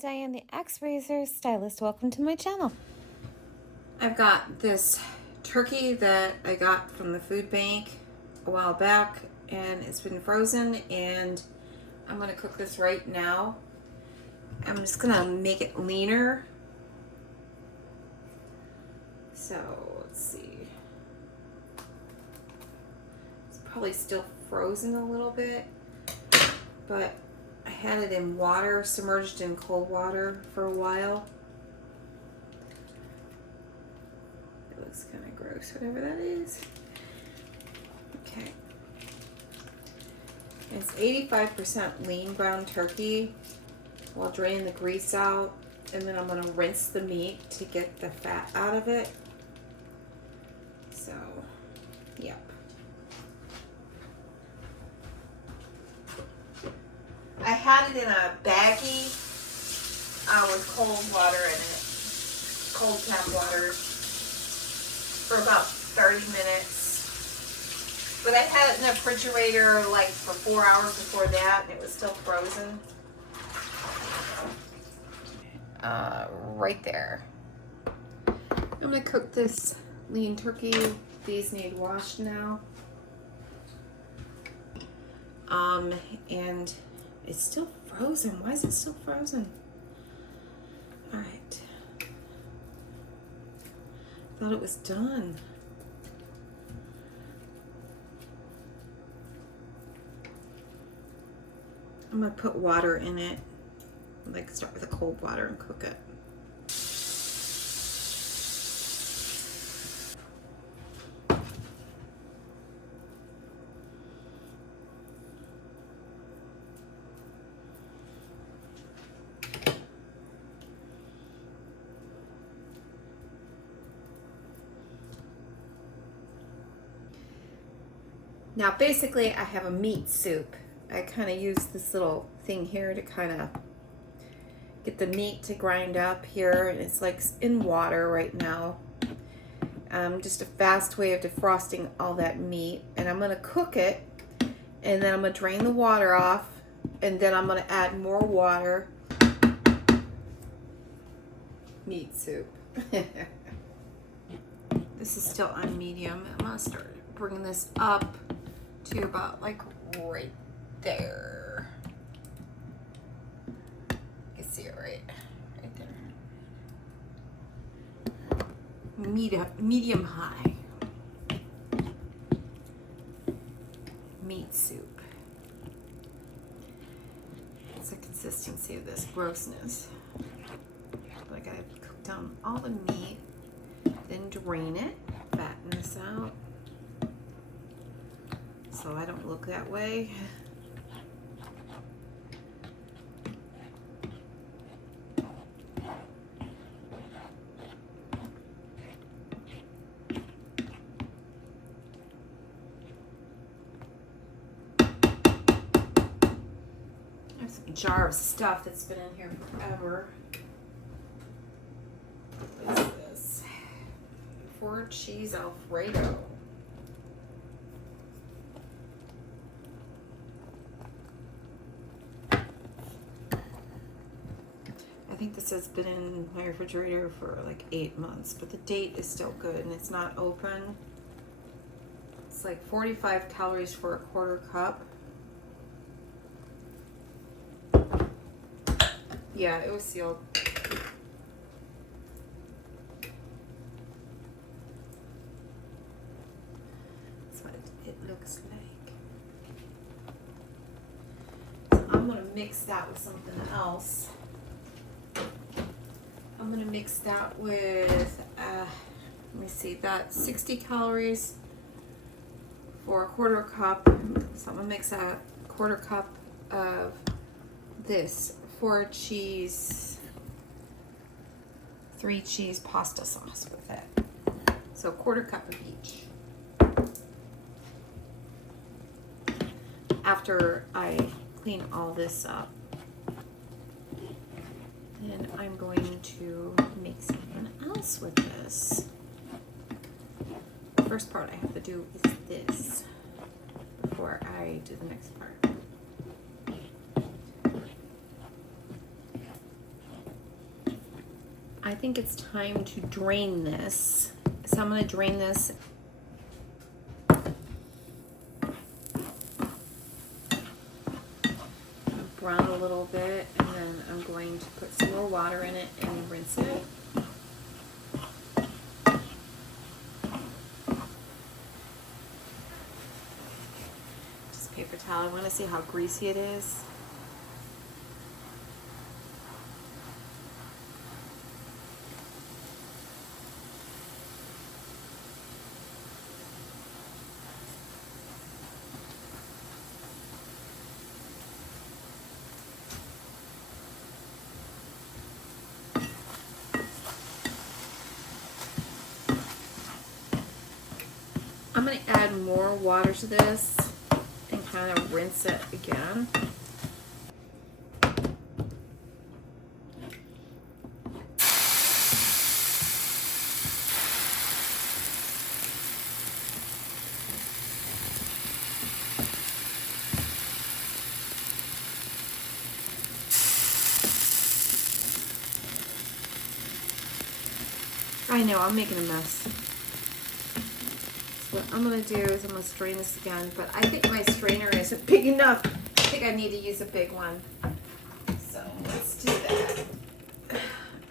Diane, the Axe Razor Stylist. Welcome to my channel. I've got this turkey that I got from the food bank a while back, and it's been frozen, and I'm going to cook this right now. I'm just going to make it leaner. So let's see. It's probably still frozen a little bit, but I had it in water, submerged in cold water for a while. It looks kind of gross, whatever that is. Okay. It's 85% lean ground turkey. I'll drain the grease out, and then I'm going to rinse the meat to get the fat out of it. So, yep. I had it in a baggie with cold water in it, cold tap water, for about 30 minutes. But I had it in the refrigerator like for 4 hours before that, and it was still frozen. Right there. I'm gonna cook this lean turkey. These need washed now. And it's still frozen. Why is it still frozen? All right. Thought it was done. I'm gonna put water in it. Like start with the cold water and cook it. Now basically I have a meat soup. I kind of use this little thing here to kind of get the meat to grind up here. And it's like in water right now. Just a fast way of defrosting all that meat. And I'm going to cook it, and then I'm going to drain the water off, and then I'm going to add more water. Meat soup. This is still on medium. I'm going to start bringing this up to about like right there. You can see it right there. Medium high. Meat soup. It's the consistency of this grossness. But I gotta cook down all the meat, then drain it, fatten this out, so I don't look that way. There's a jar of stuff that's been in here forever. What is this? 4 cheese Alfredo. I think this has been in my refrigerator for like 8 months, but the date is still good and it's not open. It's like 45 calories for a quarter cup. Yeah, it was sealed. That's what it looks like. So I'm gonna mix that with something else. I'm gonna mix that with, let me see, that's 60 calories for a quarter cup. So I'm gonna mix a quarter cup of this 4 cheese, 3 cheese pasta sauce with it. So a quarter cup of each. After I clean all this up, then I'm going to make something else with this. The first part I have to do is this before I do the next part. I think it's time to drain this. So I'm going to drain this. Brown a little bit, and then I'm going to put some more water in it and rinse it. Just paper towel. I want to see how greasy it is. I'm going to add more water to this and kind of rinse it again. I know, I'm making a mess. What I'm going to do is I'm going to strain this again, but I think my strainer isn't big enough. I think I need to use a big one. So let's do that.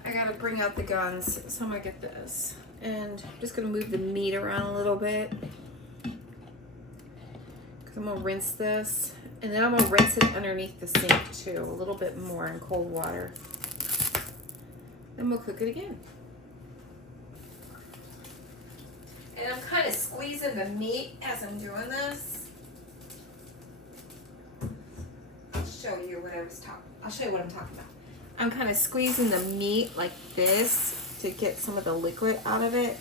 I got to bring out the guns, so I'm going to get this. And I'm just going to move the meat around a little bit. Because I'm going to rinse this. And then I'm going to rinse it underneath the sink too, a little bit more in cold water. Then we'll cook it again. And I'm kind of squeezing the meat as I'm doing this. I'll show you what I'll show you what I'm talking about. I'm kind of squeezing the meat like this to get some of the liquid out of it.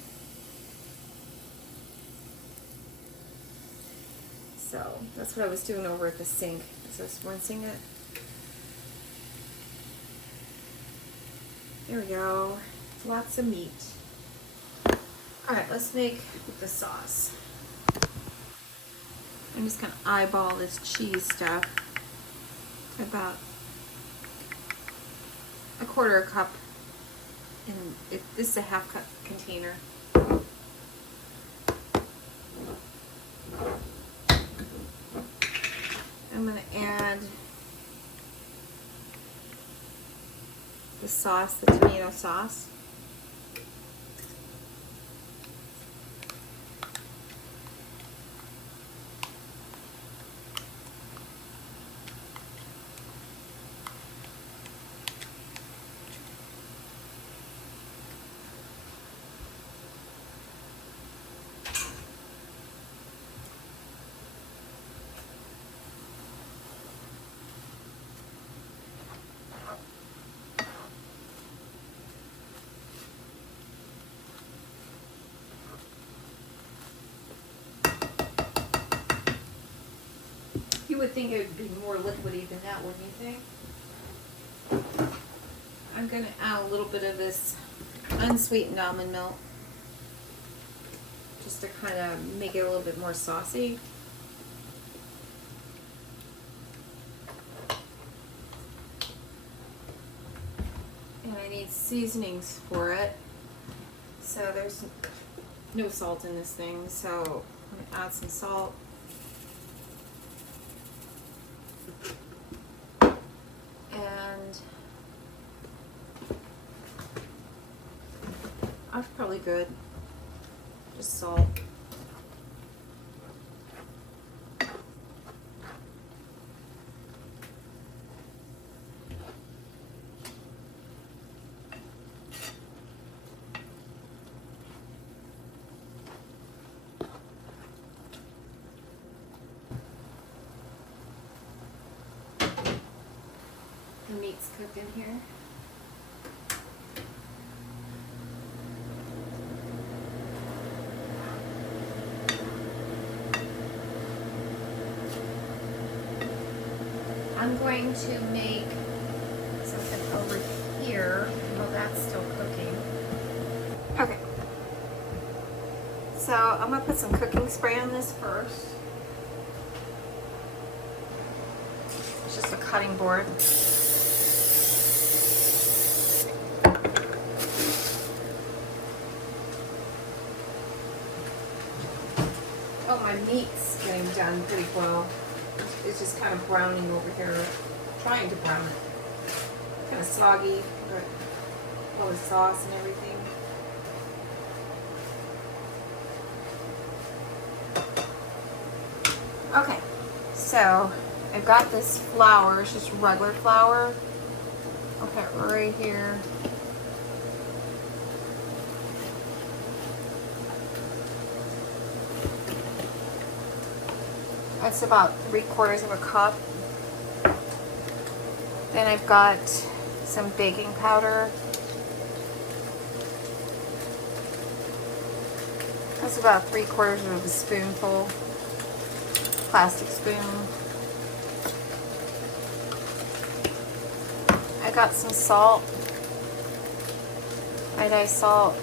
So that's what I was doing over at the sink. So I was rinsing it. There we go. Lots of meat. All right, let's make the sauce. I'm just gonna eyeball this cheese stuff. About a quarter cup, and this is a half cup container. I'm gonna add the sauce, the tomato sauce. You would think it would be more liquidy than that, wouldn't you think? I'm going to add a little bit of this unsweetened almond milk just to kind of make it a little bit more saucy. And I need seasonings for it. So there's no salt in this thing, so I'm going to add some salt. That's probably good. Just salt. The meat's cooked in here. I'm going to make something over here while that's still cooking. Okay. So I'm going to put some cooking spray on this first. It's just a cutting board. almost getting done pretty well. It's just kind of browning over here, trying to brown it. Kind of soggy, but all the sauce and everything. Okay, so I've got this flour. It's just regular flour. I'll put it right here. That's about 3/4 of a cup. Then I've got some baking powder. That's about 3/4 of a spoonful. Plastic spoon. I got some salt. Iodized salt.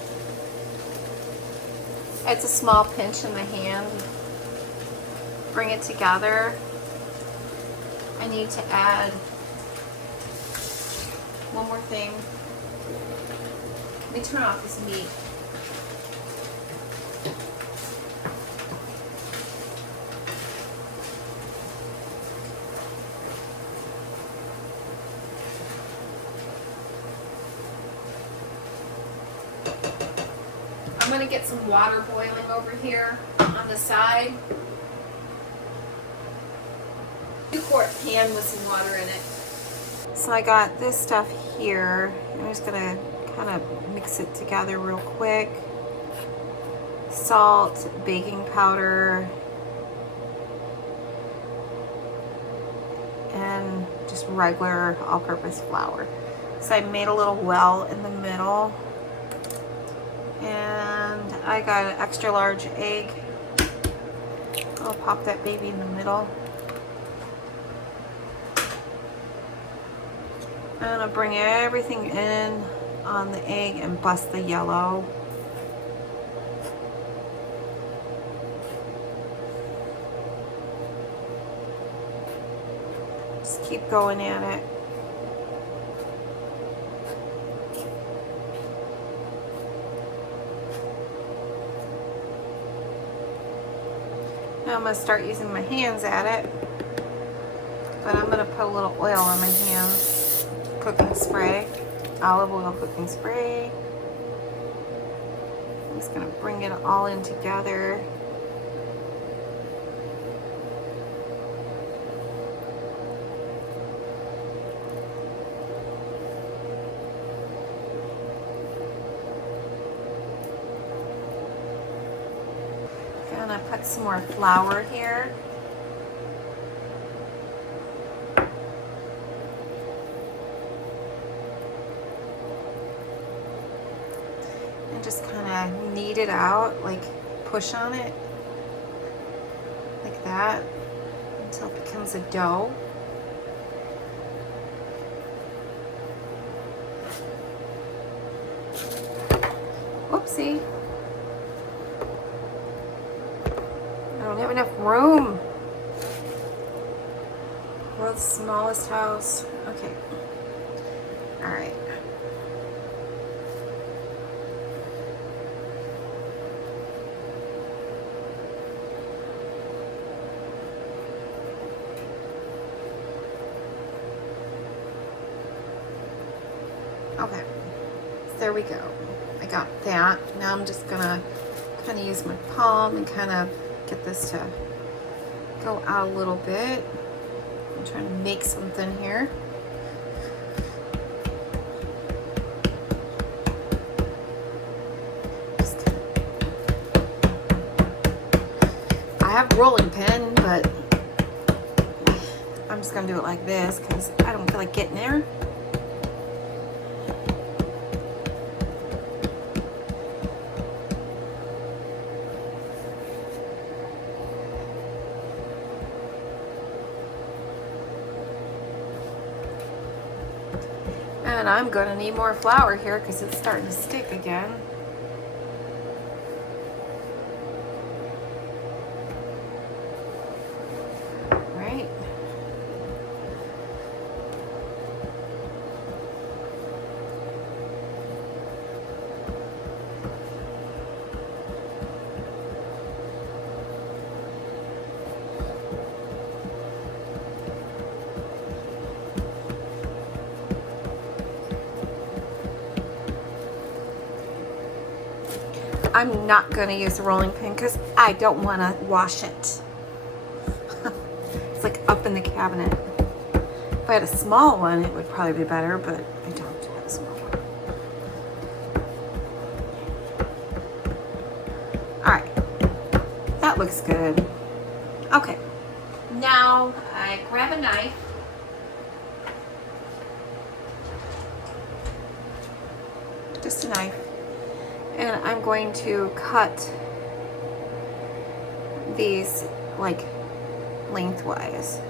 It's a small pinch in the hand. Bring it together. I need to add one more thing. Let me turn off this meat. I'm going to get some water boiling over here on the side. 2-quart pan with some water in it. So I got this stuff here. I'm just going to kind of mix it together real quick. Salt, baking powder, and just regular all-purpose flour. So I made a little well in the middle. And I got an extra large egg. I'll pop that baby in the middle. I'm gonna bring everything in on the egg and bust the yellow. Just keep going at it. Now I'm going to start using my hands at it, but I'm going to put a little oil on my hands. Cooking spray, olive oil cooking spray. I'm just going to bring it all in together. Gonna put some more flour here. And just kind of knead it out, like push on it, like that, until it becomes a dough. Whoopsie. I don't have enough room. World's smallest house. Okay. All right. Okay. So there we go. I got that. Now I'm just gonna kind of use my palm and kind of get this to go out a little bit. I'm trying to make something here. I have a rolling pin, but I'm just gonna do it like this because I don't feel like getting there. And I'm going to need more flour here because it's starting to stick again. Right. I'm not going to use the rolling pin because I don't want to wash it. It's like up in the cabinet. If I had a small one, it would probably be better, but I don't have a small one. All right, that looks good. Okay, now I grab a knife. Just a knife. And I'm going to cut these like lengthwise,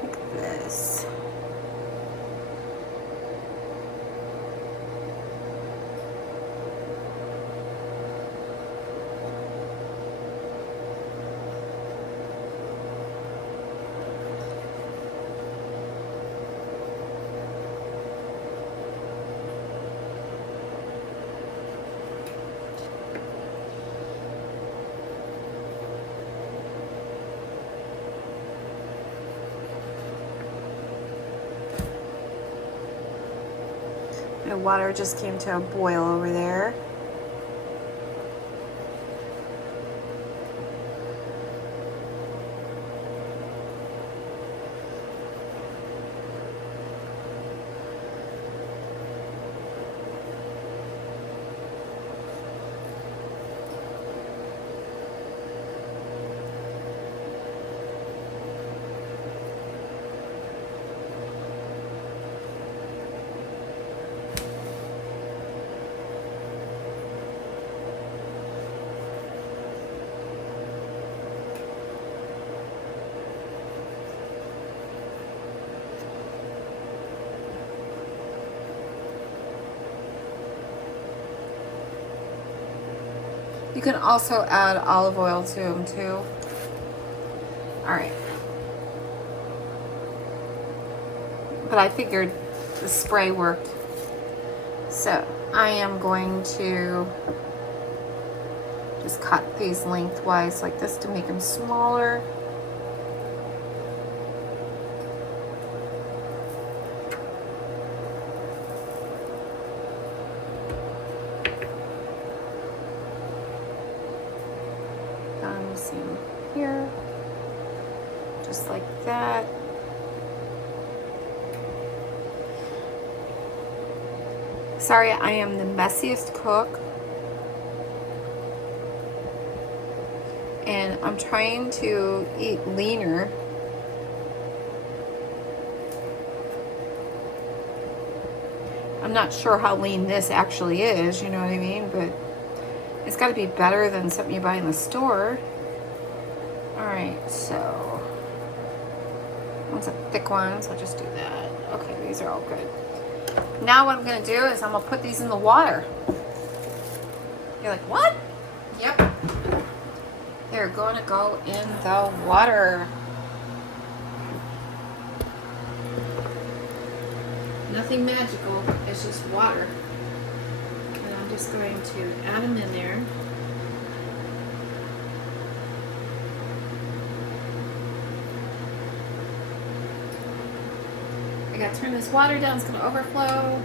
like this. My water just came to a boil over there. You can also add olive oil to them too. All right. But I figured the spray worked. So I am going to just cut these lengthwise like this to make them smaller. Same here, just like that. Sorry, I am the messiest cook, and I'm trying to eat leaner. I'm not sure how lean this actually is, you know what I mean, but it's got to be better than something you buy in the store. Alright, so one's a thick one, so I'll just do that. Okay, these are all good. Now what I'm going to do is I'm going to put these in the water. You're like, what? Yep. They're going to go in the water. Nothing magical, it's just water. And I'm just going to add them in there. I gotta turn this water down, it's gonna overflow.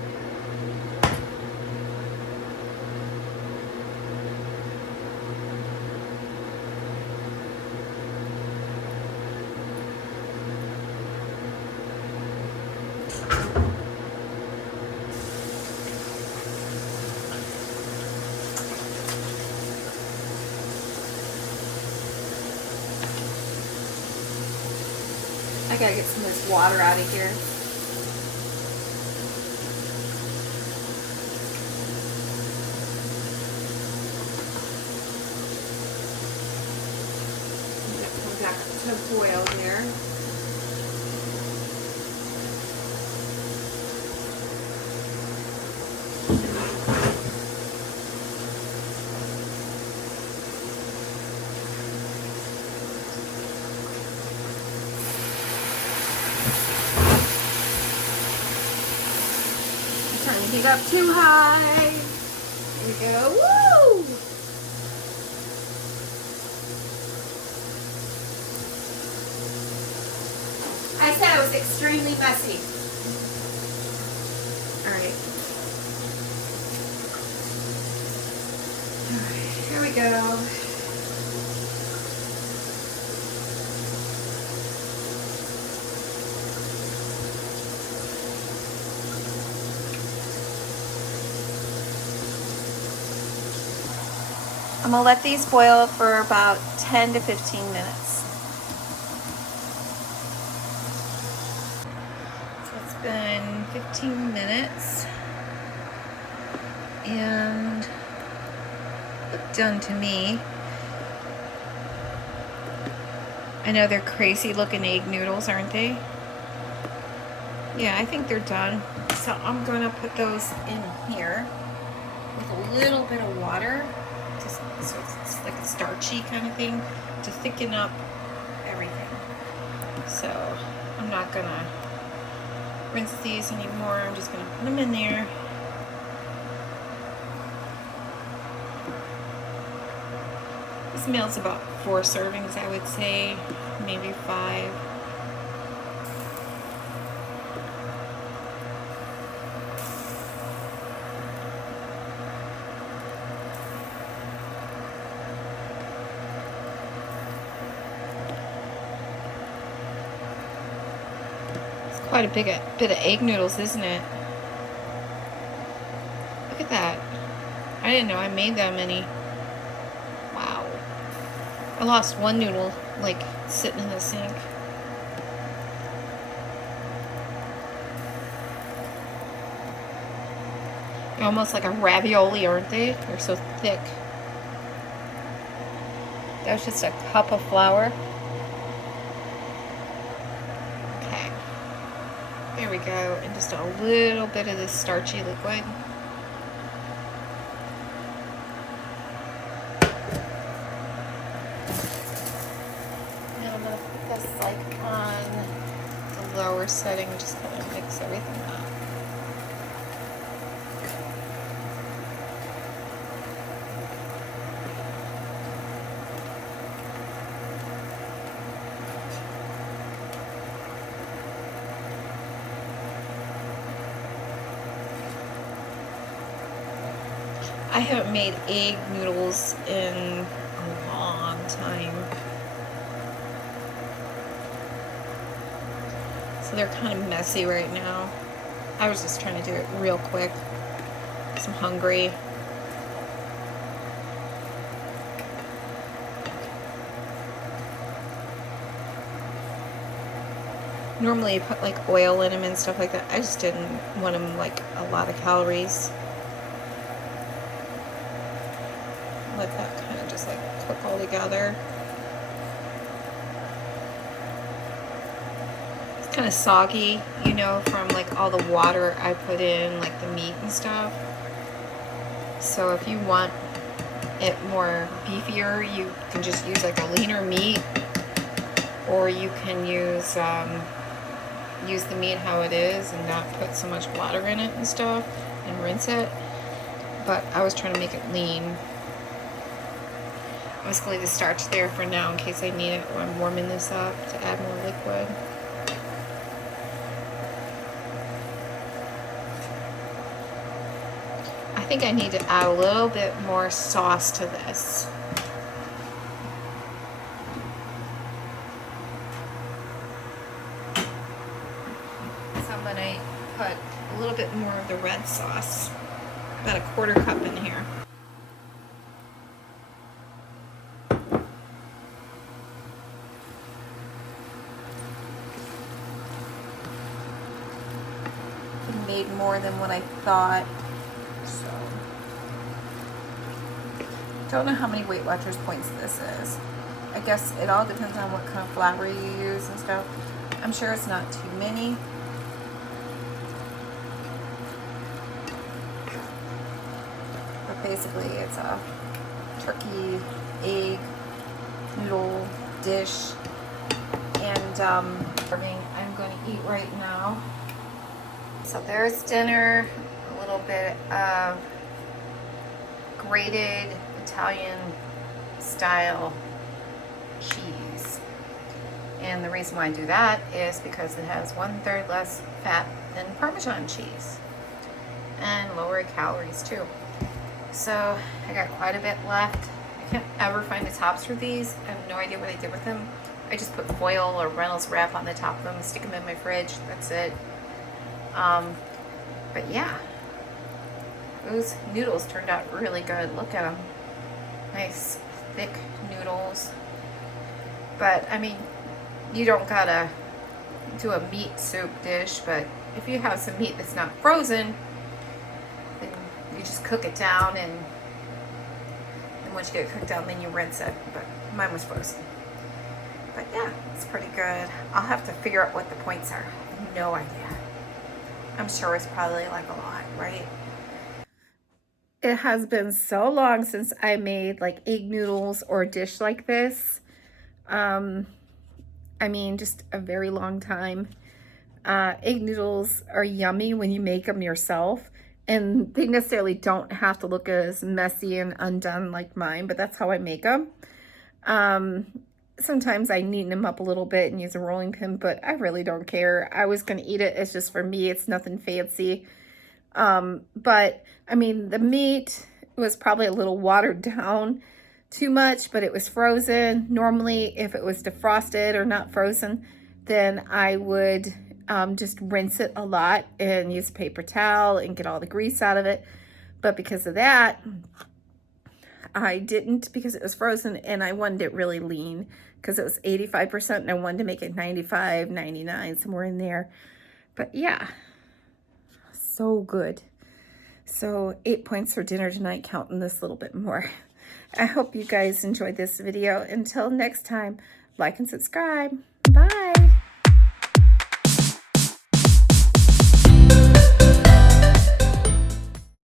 I gotta get some of this water out of here. Back to boil here. Turn the heat up too high. There we go. Woo! I said it was extremely messy. All right. we go. I'm gonna let these boil for about 10 to 15 minutes. So it's been 15 minutes and look done to me. I know they're crazy looking egg noodles, aren't they? Yeah, I think they're done. So I'm gonna put those in here with a little bit of water, just so it's like a starchy kind of thing to thicken up everything. So I'm not gonna rinse these anymore. I'm just gonna put them in there. This meal's about 4 servings, I would say, maybe 5. Quite a bit of egg noodles, isn't it? Look at that. I didn't know I made that many. Wow. I lost one noodle, like, sitting in the sink. They're almost like a ravioli, aren't they? They're so thick. That was just a cup of flour. There we go, and just a little bit of this starchy liquid. And I'm going to put this like on the lower setting, just kind of mix everything up. I haven't made egg noodles in a long time. So they're kind of messy right now. I was just trying to do it real quick because I'm hungry. Normally you put like oil in them and stuff like that. I just didn't want them like a lot of calories. Let that kind of just like cook all together. It's kind of soggy, you know, from like all the water I put in, like the meat and stuff. So if you want it more beefier, you can just use like a leaner meat, or you can use the meat how it is and not put so much water in it and stuff and rinse it. But I was trying to make it lean. I'm just going to leave the starch there for now in case I need it when I'm warming this up to add more liquid. I think I need to add a little bit more sauce to this. So I'm going to put a little bit more of the red sauce, about a 1/4 cup in here. Made more than what I thought, so don't know how many Weight Watchers points this is. I guess it all depends on what kind of flour you use and stuff. I'm sure it's not too many. But basically it's a turkey, egg, noodle dish, and I'm going to eat right now. So there's dinner, a little bit of grated Italian style cheese. And the reason why I do that is because it has 1/3 less fat than Parmesan cheese and lower calories too. So I got quite a bit left. I can't ever find the tops for these. I have no idea what I did with them. I just put foil or Reynolds wrap on the top of them and stick them in my fridge. That's it. But yeah, those noodles turned out really good. Look at them. Nice, thick noodles. But, I mean, you don't gotta do a meat soup dish, but if you have some meat that's not frozen, then you just cook it down, and once you get it cooked down, then you rinse it. But mine was frozen. But yeah, it's pretty good. I'll have to figure out what the points are. I have no idea. I'm sure it's probably like a lot, right? It has been so long since I made like egg noodles or a dish like this. I mean, just a very long time. Egg noodles are yummy when you make them yourself, and they necessarily don't have to look as messy and undone like mine, but that's how I make them. Sometimes I neaten them up a little bit and use a rolling pin, but I really don't care. I was going to eat it. It's just for me. It's nothing fancy. But I mean, the meat was probably a little watered down too much, but it was frozen. Normally, if it was defrosted or not frozen, then I would just rinse it a lot and use a paper towel and get all the grease out of it. But because of that, I didn't, because it was frozen, and I wanted it really lean because it was 85% and I wanted to make it 95, 99, somewhere in there. But yeah, so good. So 8 points for dinner tonight, counting this little bit more. I hope you guys enjoyed this video. Until next time, like and subscribe.